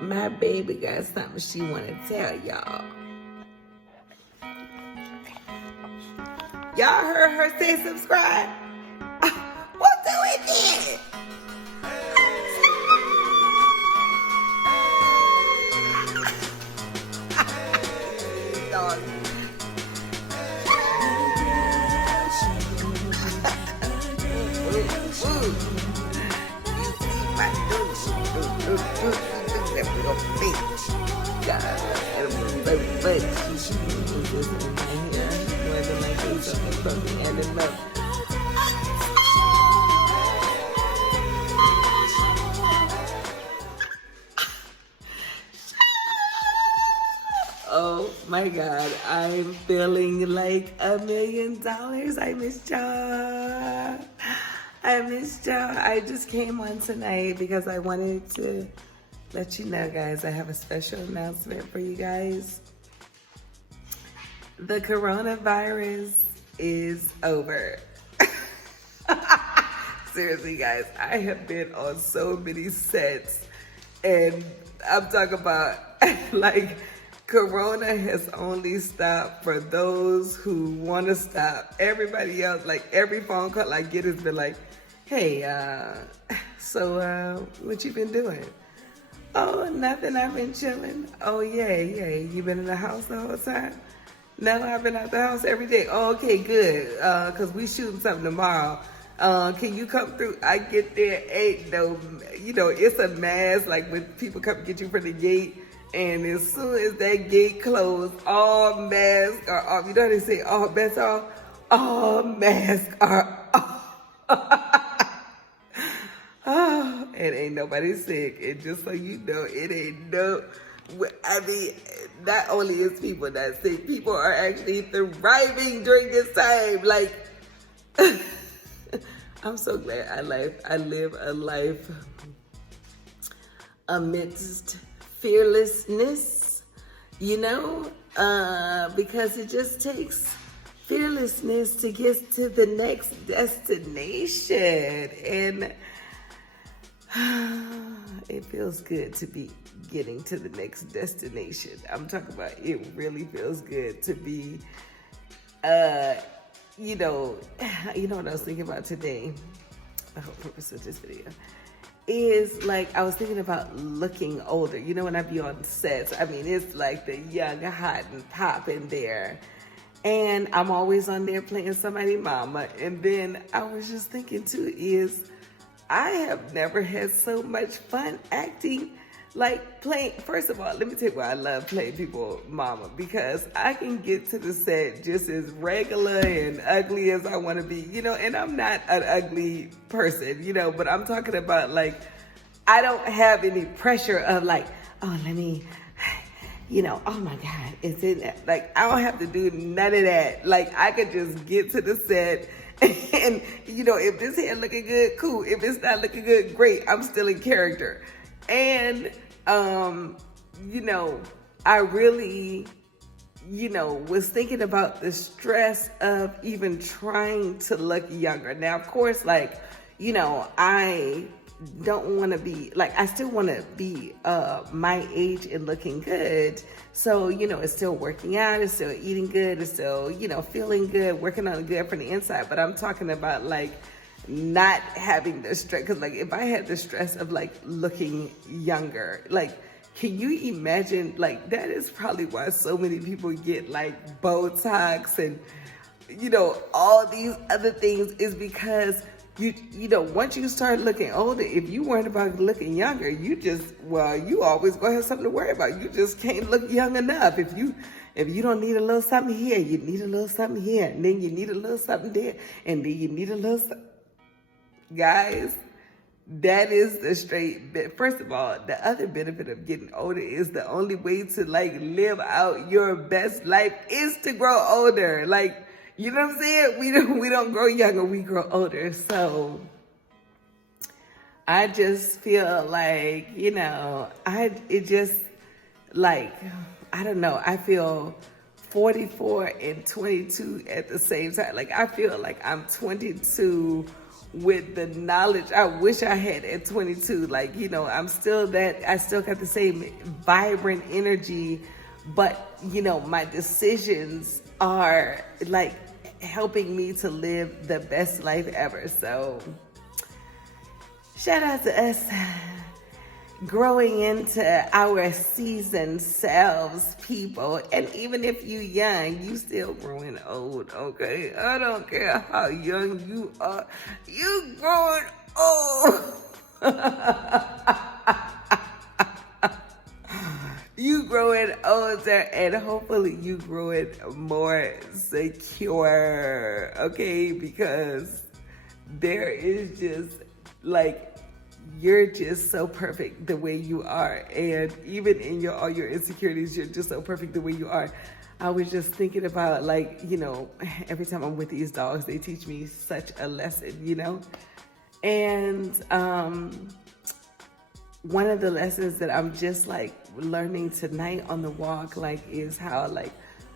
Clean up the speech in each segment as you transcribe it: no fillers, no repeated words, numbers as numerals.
My baby got something she want to tell y'all. Y'all heard her say subscribe? What do it then? Oh my God, I'm feeling like $1 million. I missed y'all. I just came on tonight because I wanted to let you know, guys, I have a special announcement for you guys. The coronavirus is over. Seriously, guys, I have been on so many sets, and I'm talking about like Corona has only stopped for those who want to stop. Everybody else, like every phone call I get has been like, hey, so what you been doing? Oh, nothing, I've been chilling. Oh, yeah, you been in the house the whole time? No, I've been out the house every day. Oh, okay, good, because we shooting something tomorrow. Can you come through? I get there, ain't no, it's a mask, like when people come get you from the gate, and as soon as that gate closed, all masks are off. You know how they say all bets are off? All masks are off. Oh, and ain't nobody sick. And just so you know, it ain't no, I mean, not only is people not sick, people are actually thriving during this time. Like, I'm so glad I live a life amidst fearlessness, because it just takes fearlessness to get to the next destination. And it feels good to be getting to the next destination. I'm talking about it really feels good to be, you know what I was thinking about today? The whole purpose of this video is like, I was thinking about looking older. When I be on sets, I mean, it's like the young, hot, and popping there. And I'm always on there playing somebody mama. And then I was just thinking too is, I have never had so much fun acting, like playing. First of all, let me tell you why I love playing people mama, because I can get to the set just as regular and ugly as I want to be, and I'm not an ugly person, but I'm talking about like, I don't have any pressure of like, oh, let me, oh my God, it's in that. Like, I don't have to do none of that. Like, I could just get to the set. And, if this hair looking good, cool. If it's not looking good, great. I'm still in character. And, I really, was thinking about the stress of even trying to look younger. Now, of course, like, I don't want to be, like, I still want to be my age and looking good. So, it's still working out, it's still eating good, it's still, feeling good, working on good from the inside. But I'm talking about like not having the stress, because like if I had the stress of like looking younger, like, can you imagine? Like, that is probably why so many people get like Botox and, all these other things, is because once you start looking older, if you weren't about looking younger, you always gonna have something to worry about. You just can't look young enough. If you don't need a little something here, you need a little something here, and then you need a little something there, and then you need a little guys, that is the straight bit. First of all, the other benefit of getting older is the only way to like live out your best life is to grow older. Like, you know what I'm saying? We don't grow younger, we grow older. So I just feel like, I don't know. I feel 44 and 22 at the same time. Like, I feel like I'm 22 with the knowledge I wish I had at 22. Like, you know, I still got the same vibrant energy, but, you know, my decisions are like helping me to live the best life ever. So shout out to us growing into our seasoned selves, people. And even if you young, you still growing old, okay? I don't care how young you are, you growing old. You growing older, and hopefully you growing more secure, okay? Because there is just like, you're just so perfect the way you are. And even in all your insecurities, you're just so perfect the way you are. I was just thinking about, like, you know, every time I'm with these dogs, they teach me such a lesson, you know? And one of the lessons that I'm just like learning tonight on the walk, like, is how, like,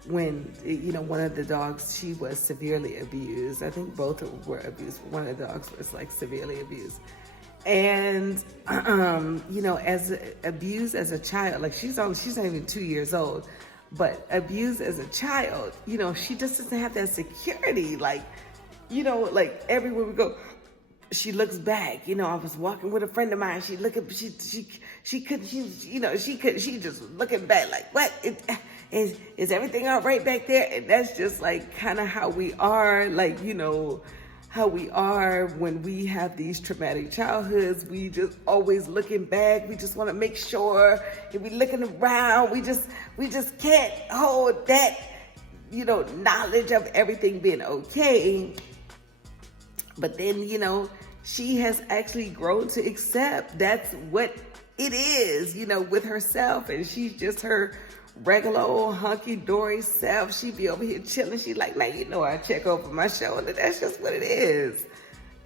when, you know, one of the dogs, she was severely abused. I think both were abused. One of the dogs was like severely abused. And, you know, as abused as a child, like she's not even 2 years old, but abused as a child, you know, she just doesn't have that security. Like, you know, like everywhere we go, she looks back. You know, I was walking with a friend of mine. She just looking back like, what? Is everything all right back there? And that's just like kind of how we are, like, you know, how we are when we have these traumatic childhoods. We just always looking back. We just want to make sure. If we looking around, we just can't hold that, you know, knowledge of everything being okay. But then, you know, she has actually grown to accept that's what it is, you know, with herself. And she's just her regular old hunky-dory self. She be over here chilling. She like, man, you know, I check over my shoulder. That's just what it is.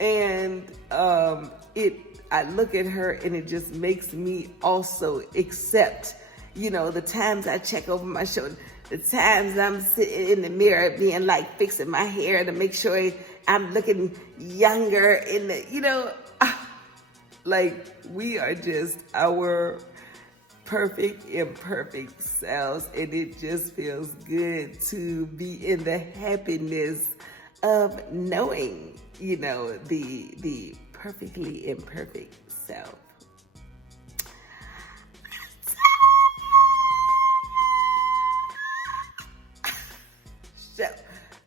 And I look at her and it just makes me also accept, you know, the times I check over my shoulder, the times I'm sitting in the mirror being like fixing my hair to make sure I'm looking younger in the, you know, like we are just our perfect, imperfect selves, and it just feels good to be in the happiness of knowing, you know, the perfectly imperfect self. So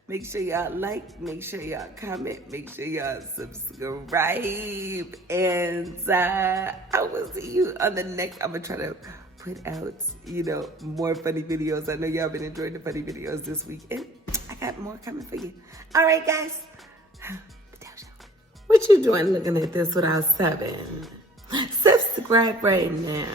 make sure y'all like, make sure y'all comment, make sure y'all subscribe, and I will see you on the next. I'm gonna try to put out, you know, more funny videos. I know y'all been enjoying the funny videos this week, and I got more coming for you. All right, guys. What you doing looking at this without subbing? Subscribe right now.